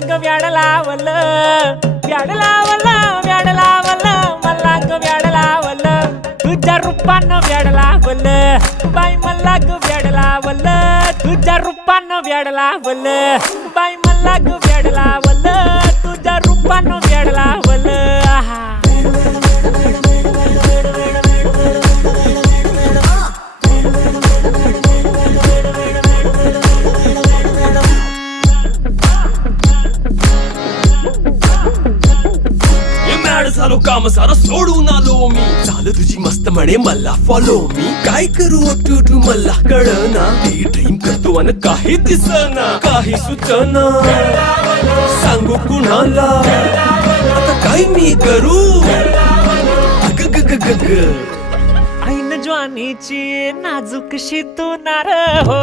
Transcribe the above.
ग व्याड लावलं व्याड लावलं व्याड लावलं मला ग व्याड लावलं तुझ्या रूपानं व्याड लावलं बाई मला ग व्याड लावलं तुझ्या रूपानं व्याड लावलं बाई मला ग व्याड लावलं तुझ्या रूपानं व्याड लावलं आहा झालो काम सारा सोडून आलो मी झालं तुझी मस्त म्हणे मला फॉलो मी काय करू उठू मला कळना ती ड्रीम करतो आणि काही दिसना काही सुचना सांगू कुणाला आता काय मी करू अग ग ग ग ग ऐन ज्वानीची नाजूकशी तू नार हो